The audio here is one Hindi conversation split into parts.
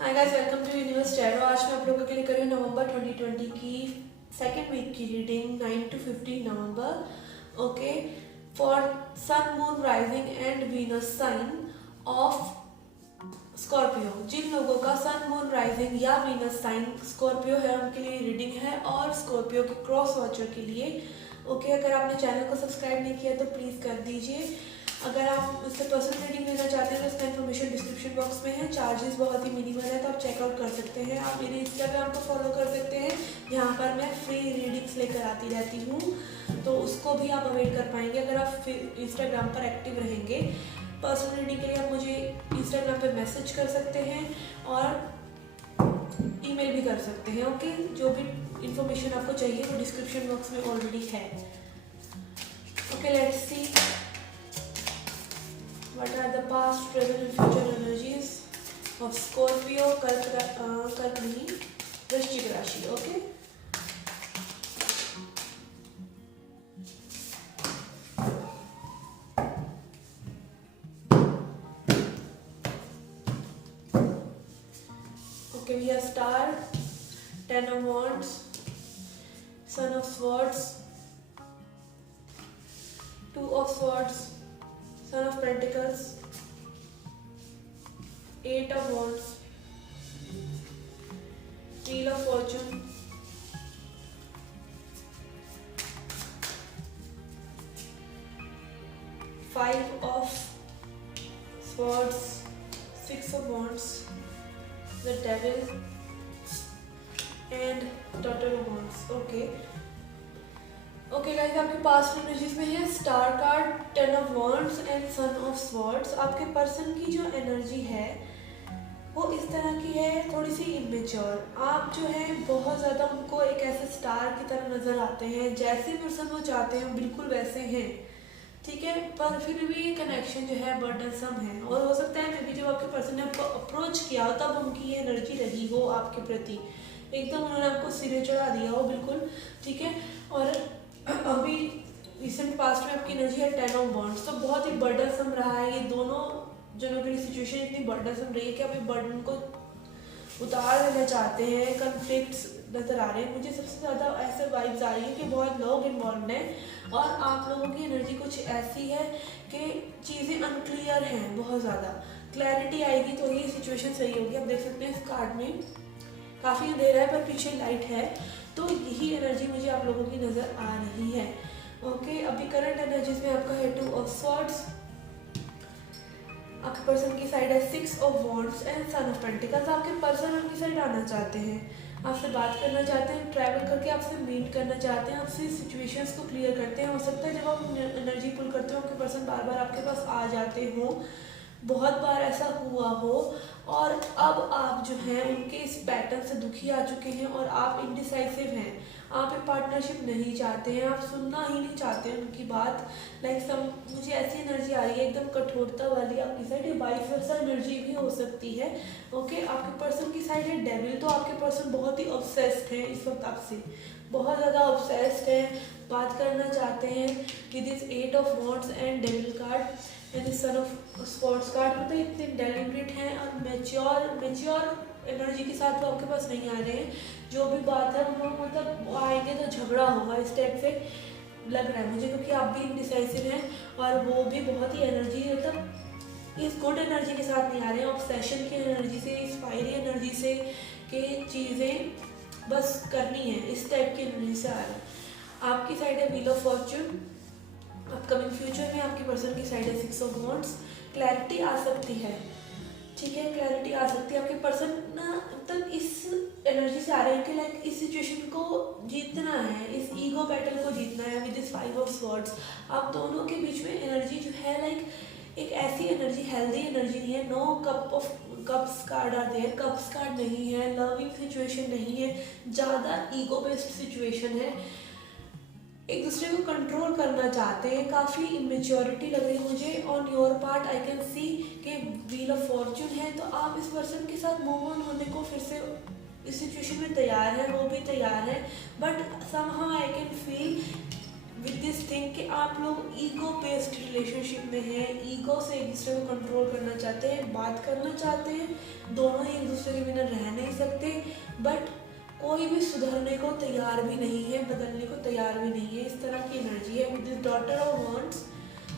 Hi guys, welcome to universe tarot. आज मैं आप लोगों के लिए कर रही हूँ नवंबर 2020 की सेकेंड वीक की रीडिंग 9 to 15 नवंबर। Okay, for sun moon rising and Venus sign of Scorpio. जिन लोगों का सन मून राइजिंग या वीनस साइन स्कॉर्पियो है उनके लिए रीडिंग है, और स्कॉर्पियो के क्रॉस वॉचर के लिए। ओके, अगर आपने चैनल को सब्सक्राइब नहीं किया तो प्लीज़ कर दीजिए। अगर आप उससे पर्सनल रीडिंग लेना चाहते हैं तो उसका इन्फॉर्मेशन डिस्क्रिप्शन बॉक्स में है। चार्जेस बहुत ही मिनिमल है, तो आप चेकआउट कर सकते हैं। आप मेरे इंस्टाग्राम को फॉलो कर सकते हैं, जहाँ पर मैं फ्री रीडिंग्स लेकर आती रहती हूँ, तो उसको भी आप अवेट कर पाएंगे अगर आप इंस्टाग्राम पर एक्टिव रहेंगे। पर्सनल रीडिंग के लिए आप मुझे इंस्टाग्राम पर मैसेज कर सकते हैं और ईमेल भी कर सकते हैं। ओके, जो भी इंफॉर्मेशन आपको चाहिए वो डिस्क्रिप्शन बॉक्स में ऑलरेडी है। Okay, let's C what are the past, present and future energies of Scorpio, कर्क नहीं, वृश्चिक राशि। Okay, okay, we have star, 10 of wands, son of swords, 2 of swords, son of pentacles, 8 of wands, wheel of fortune, 5 of swords, 6 of wands, the devil and daughter of wands। Okay guys, आपके पास्ट एनर्जीज में है star card, 10 of wands and son of swords. आपके पर्सन की जो एनर्जी है वो इस तरह की है, थोड़ी सी इमेच्योर। आप जो है बहुत ज़्यादा उनको एक ऐसे स्टार की तरह नज़र आते हैं, जैसे पर्सन वो चाहते हैं बिल्कुल वैसे हैं, ठीक है। पर फिर भी ये कनेक्शन जो है बर्डनसम है, और हो सकता है मे भी जब आपके पर्सन ने आपको अप्रोच किया हो तब उनकी ये एनर्जी रही हो आपके प्रति, एकदम उन्होंने आपको सिरे चढ़ा दिया हो बिल्कुल, ठीक है। और अभी रिसेंट पास्ट में आपकी एनर्जी है 10 ऑफ वॉन्ड्स, तो बहुत ही बर्डनसम रहा है। ये दोनों जनों के लिए सिचुएशन इतनी बर्डनसम रही है कि आप ये बर्डन को उतार देना चाहते हैं। कन्फ्लिक्ट्स नजर आ रहे हैं मुझे, सबसे ज़्यादा ऐसे वाइब्स आ रही है कि बहुत लोग इन्वॉल्व हैं और आप लोगों की एनर्जी कुछ ऐसी है कि चीज़ें अनक्लियर हैं, बहुत ज़्यादा। क्लैरिटी आएगी तो ये सिचुएशन सही होगी। आप देख सकते हैं इस कार्ड में काफ़ी अंधेरा है पर पीछे लाइट है, तो यही एनर्जी मुझे आप लोगों की नज़र आ रही है। ओके, अभी करंट एनर्जीज में आपका है 2 ऑफ स्वॉर्ड्स, आपके पर्सन की साइड है 6 of wands and son of pentacles. आपके पर्सन उनकी साइड आना चाहते हैं, आपसे बात करना चाहते हैं, ट्रैवल करके आपसे मीट करना चाहते हैं, आपसे सिचुएशंस को क्लियर करते हैं। हो सकता है जब आप एनर्जी पुल करते हो आपके पर्सन बार बार आपके पास आ जाते हो, बहुत बार ऐसा हुआ हो, और अब आप जो हैं उनके इस पैटर्न से दुखी आ चुके हैं और आप इनडिसाइसिव हैं। आप एक पार्टनरशिप नहीं चाहते हैं, आप सुनना ही नहीं चाहते हैं उनकी बात। मुझे ऐसी एनर्जी आ रही है एकदम कठोरता वाली आपकी साइड, वाइस वर्सा एनर्जी भी हो सकती है। ओके, आपके पर्सन की साइड है डेविल, तो आपके पर्सन बहुत ही ऑब्सेस्ड है इस वक्त आपसे, बहुत ज़्यादा ऑब्सेस्ड है, बात करना चाहते हैं। With is 8 of wands and devil card and son of sports card, मतलब इतने डेलिब्रेट हैं और मेच्योर एनर्जी के साथ वो आपके पास नहीं आ रहे हैं। जो भी बात है वो मतलब आएंगे तो झगड़ा होगा, इस टाइप से लग रहा है मुझे, क्योंकि आप भी इनडिसाइसिव हैं और वो भी बहुत ही एनर्जी, मतलब इस गुड एनर्जी के साथ नहीं आ रहे हैं, ऑब्सेशन की एनर्जी से, इस फायरी एनर्जी से कि चीज़ें बस करनी है, इस टाइप की एनर्जी से आ रहे हैं। आपकी साइड है wheel of Fortune, upcoming future में आपकी पर्सन की साइड है 6 ऑफ वॉन्ड्स। क्लैरिटी आ सकती है, ठीक है, क्लैरिटी आ सकती है। आपके पर्सन ना मतलब इस एनर्जी से आ रहे हैं कि लाइक इस सिचुएशन को जीतना है, इस ईगो बैटल को जीतना है विद दिस 5 ऑफ स्वॉर्ड्स। आप दोनों के बीच में एनर्जी जो है लाइक एक ऐसी एनर्जी, हेल्दी एनर्जी नहीं है। No cups card are there, cups card नहीं है, लविंग सिचुएशन नहीं है, ज़्यादा ईगो बेस्ड सिचुएशन है, एक दूसरे को कंट्रोल करना चाहते हैं। काफ़ी इमेच्योरिटी लग रही है मुझे on your part. I can see कि व्हील ऑफ फॉर्च्यून है, तो आप इस पर्सन के साथ मूव ऑन होने को फिर से इस सिचुएशन में तैयार है, वो भी तैयार है, but somehow I can feel with this thing कि आप लोग ईगो बेस्ड रिलेशनशिप में हैं, ईगो से एक दूसरे को कंट्रोल करना चाहते हैं, बात करना चाहते हैं, दोनों ही एक दूसरे के बिना रह नहीं सकते, बट कोई भी सुधरने को तैयार भी नहीं है, बदलने को तैयार भी नहीं है। इस तरह की एनर्जी है with this daughter of wands.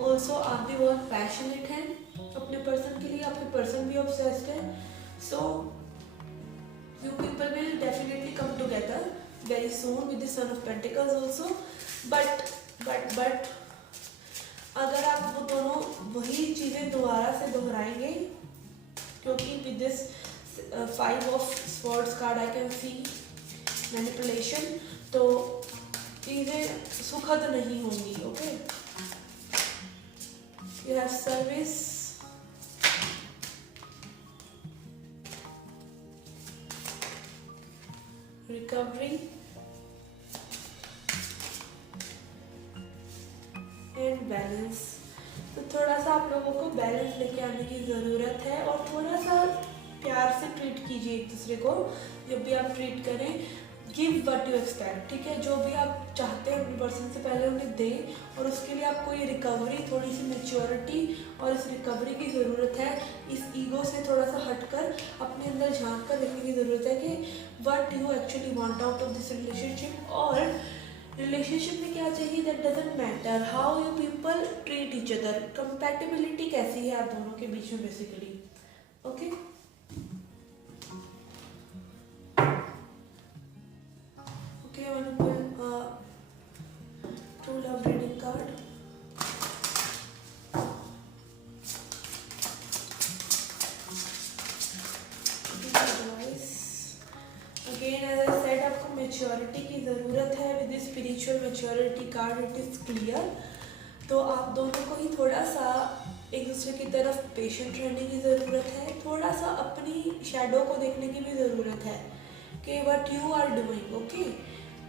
Also आप भी बहुत पैशनेट हैं अपने पर्सन के लिए, आपके पर्सन भी ऑब्सेस्ड है। So you people will definitely come together very soon with the Son of Pentacles also, but अगर आप वो दोनों वही चीज़ें दोबारा से दोहराएंगे, क्योंकि with this 5 of Swords card I can see manipulation, तो चीज़ें सुखद नहीं होंगी। Okay, you have service, recovery and balance. तो थोड़ा सा आप लोगों को बैलेंस लेके आने की ज़रूरत है और थोड़ा सा प्यार से ट्रीट कीजिए एक दूसरे को। जब भी आप ट्रीट करें, गिव व्हाट यू एक्सपेक्ट, ठीक है। जो भी आप चाहते हैं अपने पर्सन से पहले उन्हें दें, और उसके लिए आपको ये रिकवरी, थोड़ी सी मैच्योरिटी और इस रिकवरी की ज़रूरत है। इस ईगो से थोड़ा सा हटकर अपने अंदर झांक कर देखने की ज़रूरत है कि what you actually want out of this relationship. और रिलेशनशिप में क्या चाहिए, that doesn't matter, how you people treat each other, compatibility कैसी है आप दोनों के बीच में basically. Okay, okay, I want to pull true love reading card. Again, as I said, आपको मेच्योरिटी की ज़रूरत है। With this spiritual maturity card it is clear. तो आप दोनों को ही थोड़ा सा एक दूसरे की तरफ पेशेंट रहने की ज़रूरत है, थोड़ा सा अपनी शैडो को देखने की भी ज़रूरत है कि what you are doing. Okay,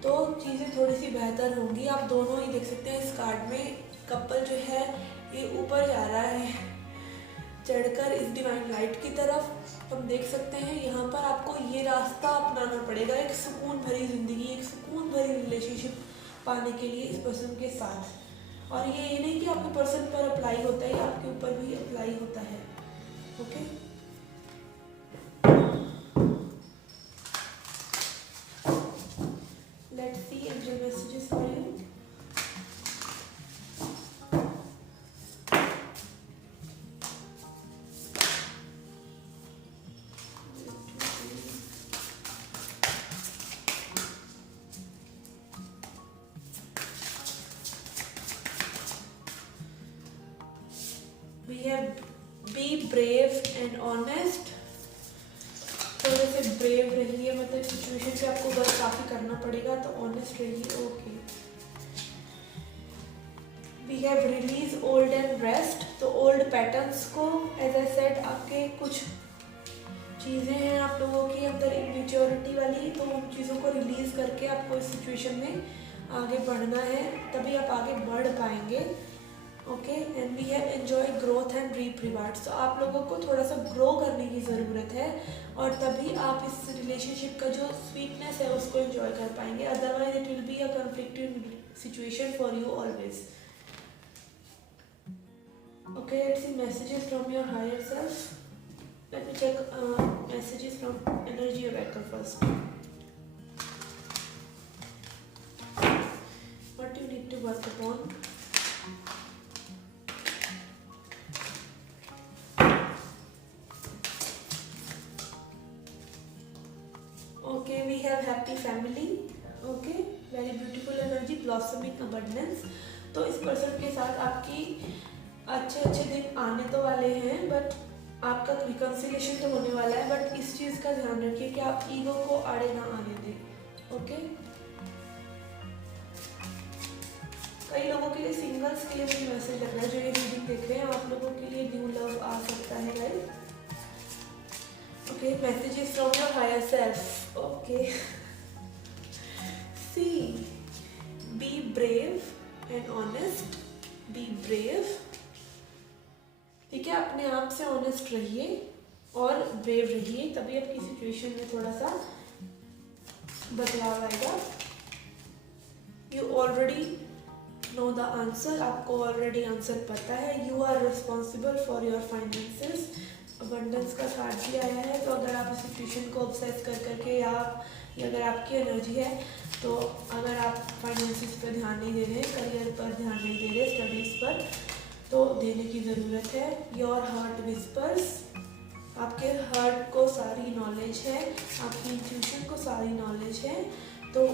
तो चीज़ें थोड़ी सी बेहतर होंगी। आप दोनों ही देख सकते हैं इस कार्ड में कपल जो है ये ऊपर जा रहा है चढ़कर इस डिवाइन लाइट की तरफ। हम देख सकते हैं यहाँ पर आपको ये रास्ता अपनाना पड़ेगा, एक सुकून भरी ज़िंदगी, एक सुकून भरी रिलेशनशिप पाने के लिए इस पर्सन के साथ। और ये नहीं कि आपके पर्सन पर अप्लाई होता है, ये आपके ऊपर भी अप्लाई होता है। Okay, let's C angel messages for you. We have be brave and honest। थोड़े से ब्रेव रहिए, मतलब सिचुएशन पे आपको वर्क काफ़ी करना पड़ेगा, तो ऑनेस्ट रहिए। Okay, we have release old and rest. तो ओल्ड पैटर्न्स को, एज आई सेड, आपके कुछ चीज़ें हैं आप लोगों के अंदर इमेच्योरिटी वाली, तो उन चीज़ों को रिलीज़ करके आपको इस सिचुएशन में आगे बढ़ना है, तभी आप आगे बढ़ पाएंगे। Okay, and we have enjoy growth and reap rewards. तो आप लोगों को थोड़ा सा ग्रो करने की ज़रूरत है, और तभी आप इस रिलेशनशिप का जो स्वीटनेस है उसको एंजॉय कर पाएंगे। Otherwise it will be a conflicting situation for you always. Okay, let's see messages from your higher self. Let me check messages from energy oracle first. What you need to work upon. Okay, we have happy family. Okay, very beautiful energy, blossoming abundance। तो इस पर्सन के साथ आपकी अच्छे दिन आने तो वाले हैं, बट आपका रिकंसिलिएशन तो होने वाला है। बट इस चीज़ का ध्यान रखिए कि आप ईगो को आड़े ना आने दें। ओके, कई लोगों के लिए, सिंगल्स के लिए मुझे मैसेज लग रहा है जो ये रीडिंग देख रहे हैं, आप लोगों के लिए न्यू लव आ सकता है guys. Okay, messages from your higher self. Okay. See, be brave and honest. Be brave. ठीक है, अपने आप से ऑनेस्ट रहिए और ब्रेव रहिए, तभी आपकी सिचुएशन में थोड़ा सा बदलाव आएगा। You already know the answer, आपको ऑलरेडी आंसर पता है। You are responsible for your finances, abundance का कार्ड भी आया है। तो अगर आप इस सिचुएशन को ऑब्सेस कर करके या अगर आपकी एनर्जी है तो अगर आप फाइनेंसिस पर ध्यान नहीं दे रहे, करियर पर ध्यान नहीं दे रहे, स्टडीज़ पर, तो देने की ज़रूरत है। योर हार्ट विस्पर्स, आपके हार्ट को सारी नॉलेज है, आपकी इंट्यूशन को सारी नॉलेज है, तो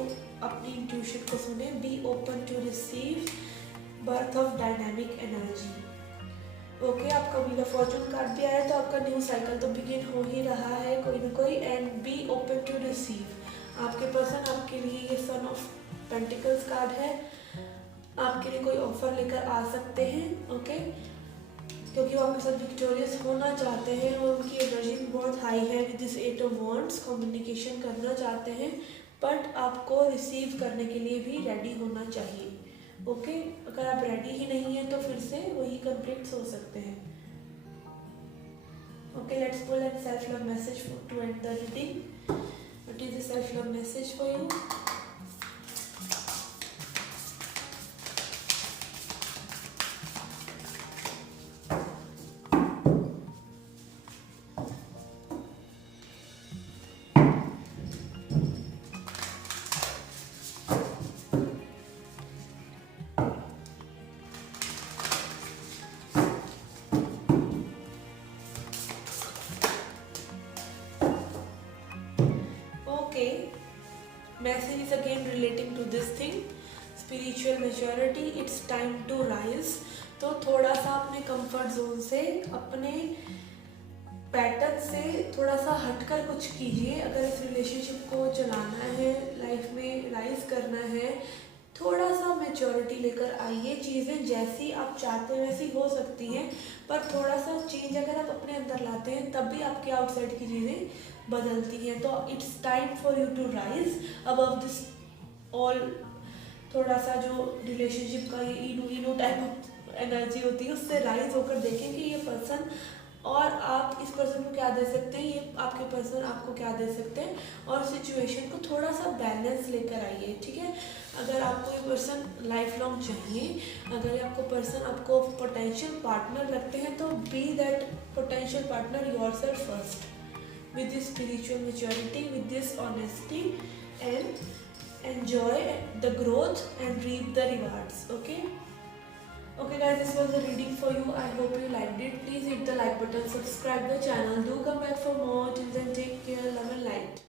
अपनी इंट्यूशन को सुने। Be open to receive birth of dynamic energy. Okay, आपका व्हील ऑफ फॉर्चून कार्ड भी आया, तो आपका न्यू साइकिल तो बिगिन हो ही रहा है कोई ना कोई। And be open to receive, आपके पर्सन आपके लिए, ये सन ऑफ पेंटिकल्स कार्ड है, आपके लिए कोई ऑफर लेकर आ सकते हैं। ओके, क्योंकि वो आपके साथ विक्टोरियस होना चाहते हैं और उनकी एनर्जी बहुत हाई है। With this 8 of wands communication करना चाहते हैं, बट आपको रिसीव करने के लिए भी रेडी होना चाहिए। ओके, अगर आप रेडी ही नहीं हैं तो फिर से वही कॉन्फ्लिक्ट्स हो सकते हैं। Okay, let's pull an self love message to end the reading. What is the self love message for you? Message is again relating to this thing, spiritual maturity, it's time to rise। तो थोड़ा सा अपने कंफर्ट जोन से, अपने पैटर्न से थोड़ा सा हटकर कुछ कीजिए। अगर इस रिलेशनशिप को चलाना है, लाइफ में राइज करना है, थोड़ा सा मैच्योरिटी लेकर आइए। चीज़ें जैसी आप चाहते हैं वैसी हो सकती हैं, पर थोड़ा सा चेंज अगर आप अपने अंदर लाते हैं तब भी आपके आउटसाइड की चीज़ें बदलती हैं। तो it's time for you to rise above this all. थोड़ा सा जो रिलेशनशिप का ये इनो टाइप ऑफ एनर्जी होती है उससे राइज होकर देखें कि ये पर्सन और आप इस पर्सन को क्या दे सकते हैं, ये आपके पर्सन आपको क्या दे सकते हैं, और सिचुएशन को थोड़ा सा बैलेंस लेकर आइए। ठीक है, अगर आपको ये पर्सन लाइफ लॉन्ग चाहिए, अगर आपको पर्सन आपको पोटेंशियल पार्टनर लगते हैं, तो be that potential partner yourself first with this spiritual maturity, with this honesty, and enjoy the growth and reap the rewards. Okay guys, this was the reading for you. I hope you liked it. Please hit the like button, subscribe the channel, do come back for more. Till then, take care, love and light.